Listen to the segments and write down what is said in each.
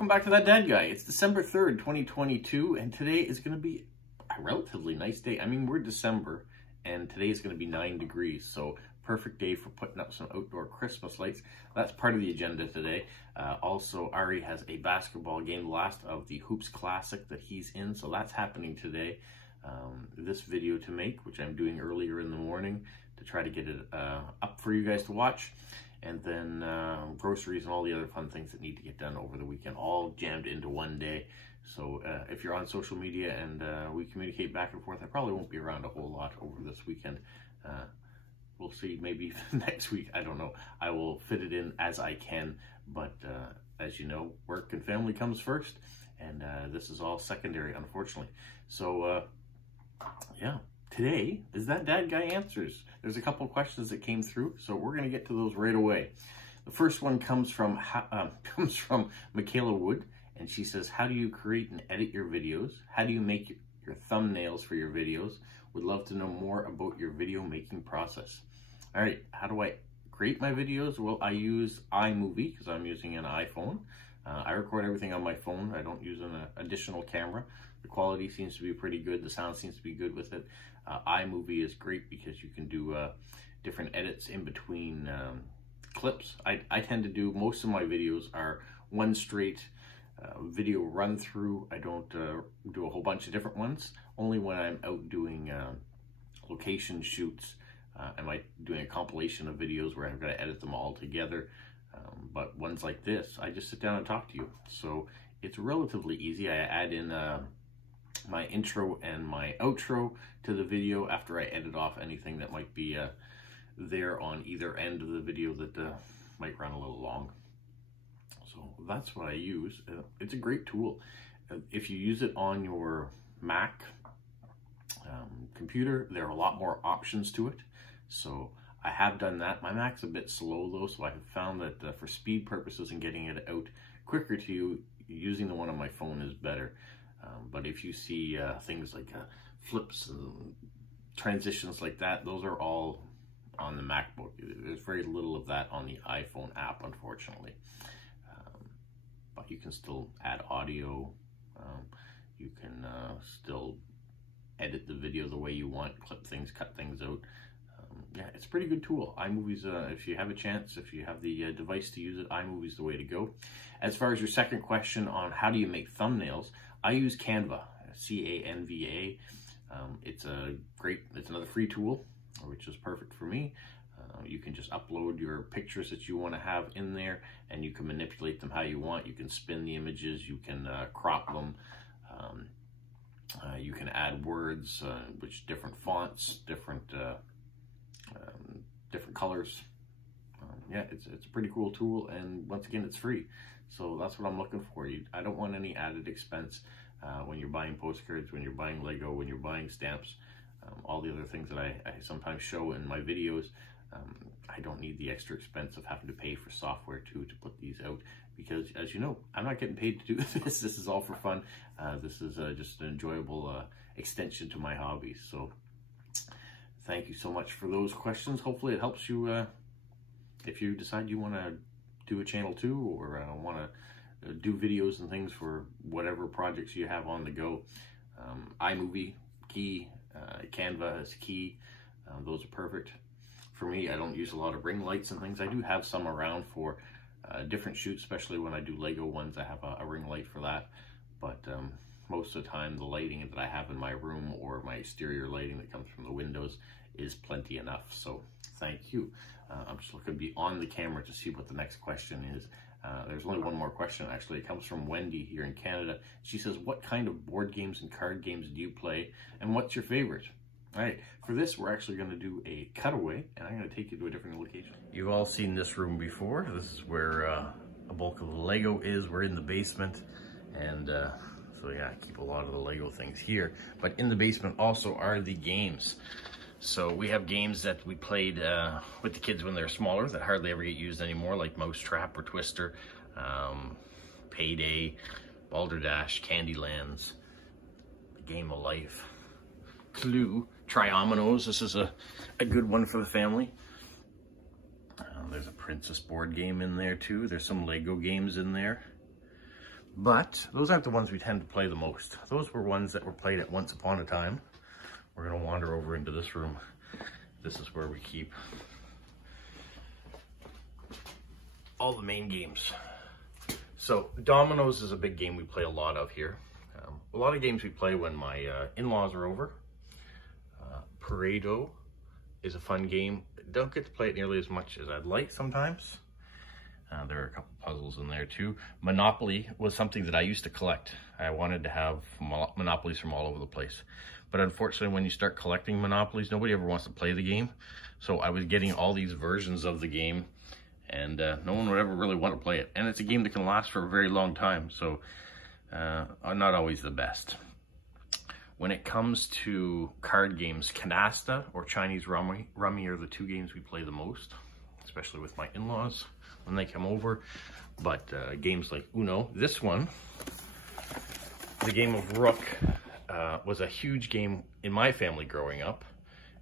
welcome back to That Dad Guy. It's December 3rd, 2022, and today is going to be a relatively nice day. I mean, we're December, and today is going to be 9 degrees, so perfect day for putting up some outdoor Christmas lights. That's part of the agenda today. Also, Ari has a basketball game, last of the Hoops Classic that he's in, so that's happening today. This video to make, which I'm doing earlier in the morning to try to get it up for you guys to watch. And then groceries and all the other fun things that need to get done over the weekend, all jammed into one day. So if you're on social media and we communicate back and forth, I probably won't be around a whole lot over this weekend. We'll see, maybe next week, I don't know. I will fit it in as I can, but as you know, work and family comes first, and this is all secondary, unfortunately. So yeah. Today is That Dad Guy Answers. There's a couple of questions that came through, so we're going to get to those right away. The first one comes from Michaela Wood, and she says, how do you create and edit your videos? How do you make your thumbnails for your videos? Would love to know more about your video making process. All right, how do I create my videos? Well, I use iMovie because I'm using an iPhone. I record everything on my phone. I don't use an additional camera. The quality seems to be pretty good. The sound seems to be good with it. iMovie is great because you can do different edits in between clips. I tend to do, most of my videos are one straight video run through. I don't do a whole bunch of different ones. Only when I'm out doing location shoots. I might doing a compilation of videos where I've got to edit them all together. But ones like this, I just sit down and talk to you. So it's relatively easy. I add in my intro and my outro to the video after I edit off anything that might be there on either end of the video that might run a little long. So that's what I use. It's a great tool. If you use it on your Mac computer, there are a lot more options to it. So I have done that. My Mac's a bit slow though, so I have found that for speed purposes and getting it out quicker to you, using the one on my phone is better. But if you see things like flips and transitions like that, those are all on the MacBook. There's very little of that on the iPhone app, unfortunately. But you can still add audio. You can still edit the video the way you want, clip things, cut things out. Yeah, it's a pretty good tool. iMovie's, if you have a chance, if you have the device to use it, iMovie's the way to go. As far as your second question on how do you make thumbnails, I use Canva, C-A-N-V-A. It's another free tool, which is perfect for me. You can just upload your pictures that you want to have in there, and you can manipulate them how you want. You can spin the images, you can crop them. You can add words, which different fonts, different colors. Yeah, it's a pretty cool tool, and once again, it's free. So that's what I'm looking for. I don't want any added expense when you're buying postcards, when you're buying Lego, when you're buying stamps, all the other things that I sometimes show in my videos. I don't need the extra expense of having to pay for software to put these out, because as you know, I'm not getting paid to do this. This is all for fun. This is just an enjoyable extension to my hobby. So thank you so much for those questions. Hopefully it helps you if you decide you want to do a channel too, or want to do videos and things for whatever projects you have on the go. iMovie, key. Canva is key. Those are perfect. For me, I don't use a lot of ring lights and things. I do have some around for different shoots, especially when I do Lego ones. I have a ring light for that. But most of the time, the lighting that I have in my room or my exterior lighting that comes from the windows is plenty enough. So thank you. I'm just looking beyond the camera to see what the next question is. There's only one more question, actually. It comes from Wendy here in Canada. She says, what kind of board games and card games do you play, and what's your favorite? All right, for this, we're actually going to do a cutaway, and I'm going to take you to a different location. You've all seen this room before. This is where a bulk of the Lego is. We're in the basement, and so yeah, I keep a lot of the Lego things here. But in the basement also are the games. So we have games that we played with the kids when they're smaller that hardly ever get used anymore, like Mousetrap or Twister, Payday, Balderdash, Candylands, The Game of Life, Clue, Triominoes. This is a good one for the family. There's a Princess board game in there too. There's some Lego games in there. But those aren't the ones we tend to play the most. Those were ones that were played at once upon a time. We're gonna wander over into this room. This is where we keep all the main games. So dominoes is a big game we play a lot of here. A lot of games we play when my in-laws are over. Pareto is a fun game. Don't get to play it nearly as much as I'd like sometimes. There are a couple puzzles in there too. Monopoly was something that I used to collect. I wanted to have Monopolies from all over the place. But unfortunately, when you start collecting Monopolies, nobody ever wants to play the game. So I was getting all these versions of the game, and no one would ever really want to play it. And it's a game that can last for a very long time, so not always the best. When it comes to card games, Canasta or Chinese Rummy are the two games we play the most, especially with my in-laws when they come over. But games like Uno, this one, the game of Rook, was a huge game in my family growing up.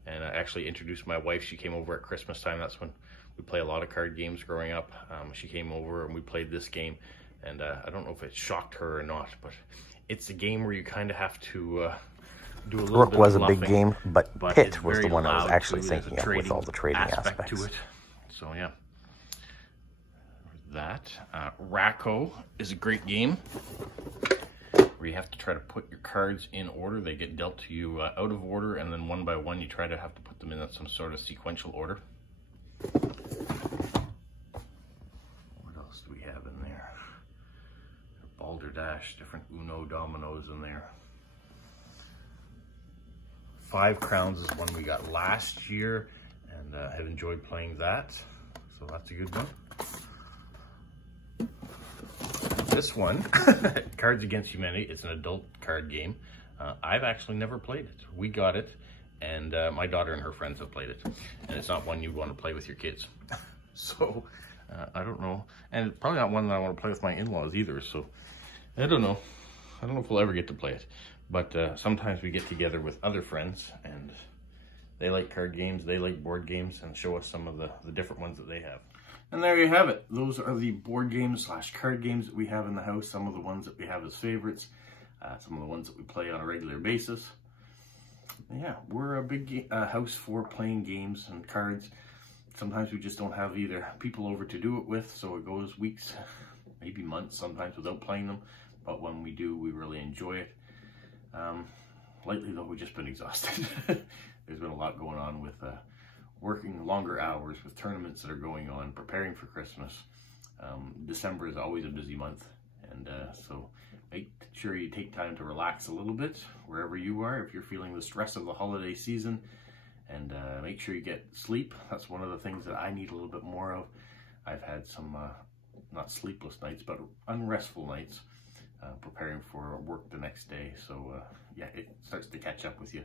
And I actually introduced my wife. She came over at Christmas time. That's when we play a lot of card games growing up. She came over and we played this game. And I don't know if it shocked her or not, but it's a game where you kind of have to do a little Rook bit was of a big bluffing, game, but Pit was the one I was loud actually too. There's thinking of with all the trading aspects. to it. So yeah, that. Racco is a great game where you have to try to put your cards in order. They get dealt to you out of order, and then one by one you try to have to put them in some sort of sequential order. What else do we have in there? Balderdash, different Uno dominoes in there. 5 Crowns is one we got last year, and have enjoyed playing that. So that's a good one. This one, Cards Against Humanity, it's an adult card game. I've actually never played it. We got it, and my daughter and her friends have played it. And it's not one you want to play with your kids. So, I don't know. And it's probably not one that I want to play with my in-laws either, so I don't know. I don't know if we'll ever get to play it. But sometimes we get together with other friends, and they like card games, they like board games, and show us some of the different ones that they have. And there you have it. Those are the board games / card games that we have in the house. Some of the ones that we have as favorites, some of the ones that we play on a regular basis. Yeah, we're a big house for playing games and cards. Sometimes we just don't have either people over to do it with, so it goes weeks, maybe months sometimes without playing them. But when we do, we really enjoy it. Lately though, we've just been exhausted. There's been a lot going on with working longer hours, with tournaments that are going on, preparing for Christmas. December is always a busy month, and so make sure you take time to relax a little bit wherever you are if you're feeling the stress of the holiday season, and make sure you get sleep. That's one of the things that I need a little bit more of. I've had some not sleepless nights, but unrestful nights preparing for work the next day. So yeah, it starts to catch up with you,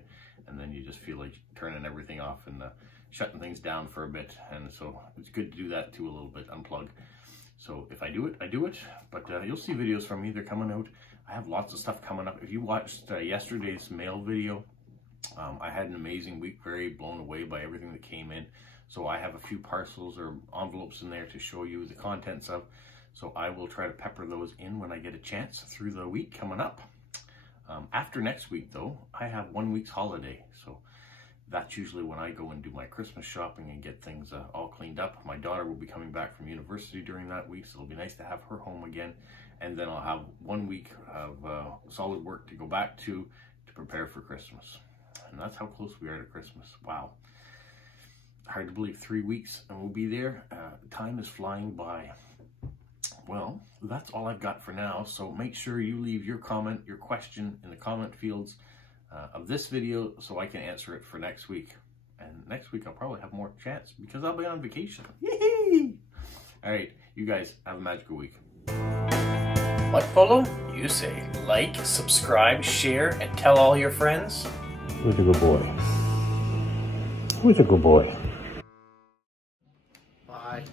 and then you just feel like turning everything off and shutting things down for a bit. And so it's good to do that too, a little bit, unplug. So if I do it, I do it. But you'll see videos from me. They're coming out. I have lots of stuff coming up. If you watched yesterday's mail video, I had an amazing week, very blown away by everything that came in. So I have a few parcels or envelopes in there to show you the contents of. So I will try to pepper those in when I get a chance through the week coming up. After next week though, I have 1 week's holiday. So that's usually when I go and do my Christmas shopping and get things all cleaned up. My daughter will be coming back from university during that week, so it'll be nice to have her home again. And then I'll have 1 week of solid work to go back to prepare for Christmas. And that's how close we are to Christmas. Wow. Hard to believe, 3 weeks and we'll be there. Time is flying by. Well, that's all I've got for now. So make sure you leave your comment, your question in the comment fields of this video so I can answer it for next week. And next week I'll probably have more chance because I'll be on vacation. Yee-hee! All right, you guys have a magical week. What, Polo? You say like, subscribe, share, and tell all your friends. Who's a good boy? Who's a good boy? Bye.